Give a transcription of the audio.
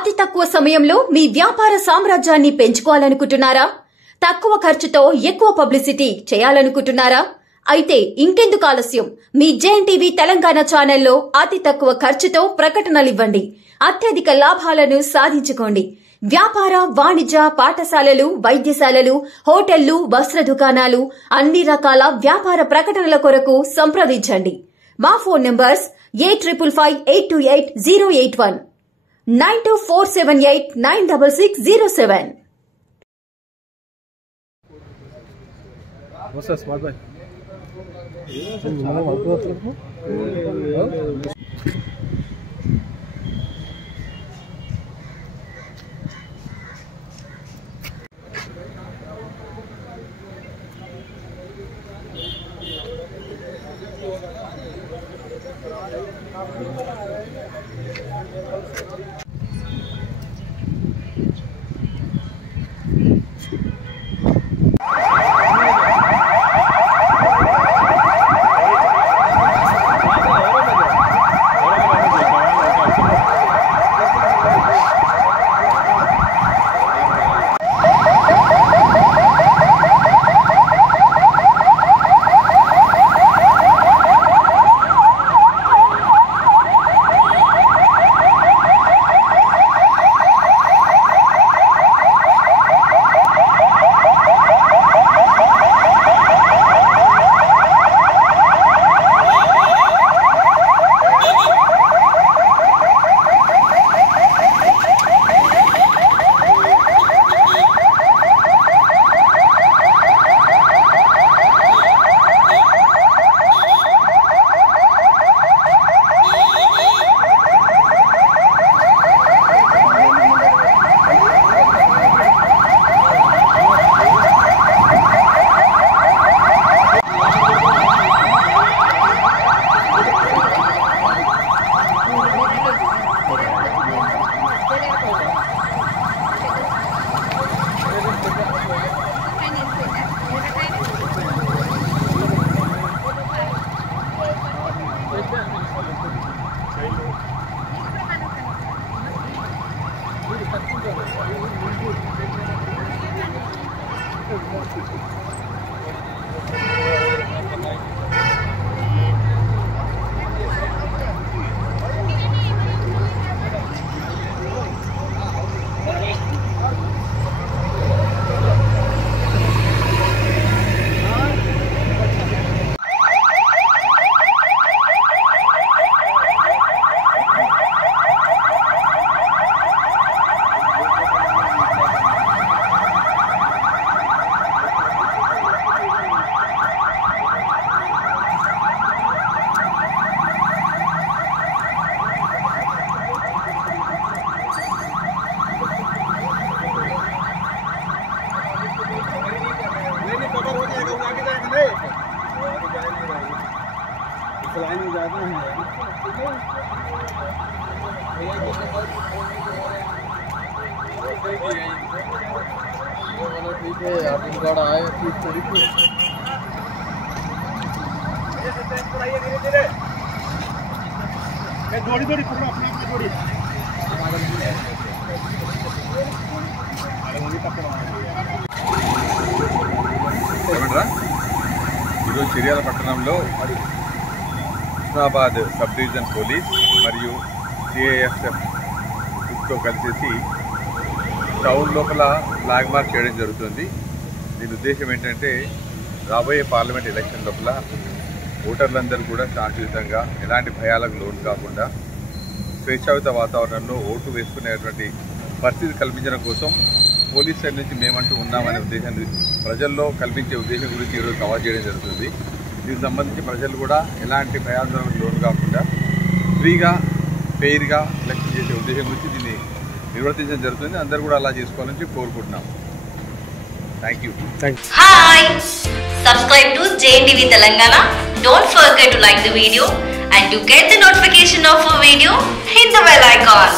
అతి తక్కువ సమయంలో మీ వ్యాపార సామ్రాజ్యాన్ని పెంచుకోవాలనుకుంటున్నారా? తక్కువ ఖర్చుతో ఎక్కువ పబ్లిసిటీ చేయాలనుకుంటున్నారా? అయితే ఇంకెందుకు ఆలస్యం? మీ జేఎన్టీవీ తెలంగాణ ఛానల్లో అతి తక్కువ ఖర్చుతో ప్రకటనలు ఇవ్వండి. అత్యధిక లాభాలను సాధించుకోండి. వ్యాపార, వాణిజ్య, పాఠశాలలు, వైద్యశాలలు, హోటళ్లు, వస్త్ర దుకాణాలు, అన్ని రకాల వ్యాపార ప్రకటనల కొరకు సంప్రదించండి. మా phone numbers 8558288081 9247896607. What's up, smart boy? Chiryala పట్టణంలో హుస్నాబాద్ సబ్ డివిజన్ పోలీస్ మరియు సిఐఎస్ఎఫ్ తో కలిసి టౌన్ లోపల ఫ్లాగ్ మార్చ్ చేయడం జరుగుతుంది. దీని ఉద్దేశం ఏంటంటే రాబోయే పార్లమెంట్ ఎలక్షన్ లోపల ఓటర్లందరూ కూడా శాంతియుతంగా ఎలాంటి భయాలకు లోను కాకుండా స్వేచ్ఛాయుత వాతావరణంలో ఓటు వేసుకునేటువంటి పరిస్థితి కల్పించడం కోసం పోలీస్ సైడ్ నుంచి మేమంటూ ఉన్నామనే ఉద్దేశాన్ని ప్రజల్లో కల్పించే ఉద్దేశం గురించి ఈరోజు కవర్ చేయడం జరుగుతుంది. దీనికి సంబంధించి ప్రజలు కూడా ఎలాంటి భయాందోళనకు లోను కాకుండా ఫ్రీగా ఫెయిర్గా ఎలక్షన్ చేసే ఉద్దేశం గురించి దీన్ని నిర్వర్తించడం జరుగుతుంది. అందరూ కూడా అలా చేసుకోవాలని కోరుకుంటున్నాం. Thank you. Hi! Subscribe to JNTV Telangana. Don't forget to like the video and to get the notification of a video, hit the bell icon.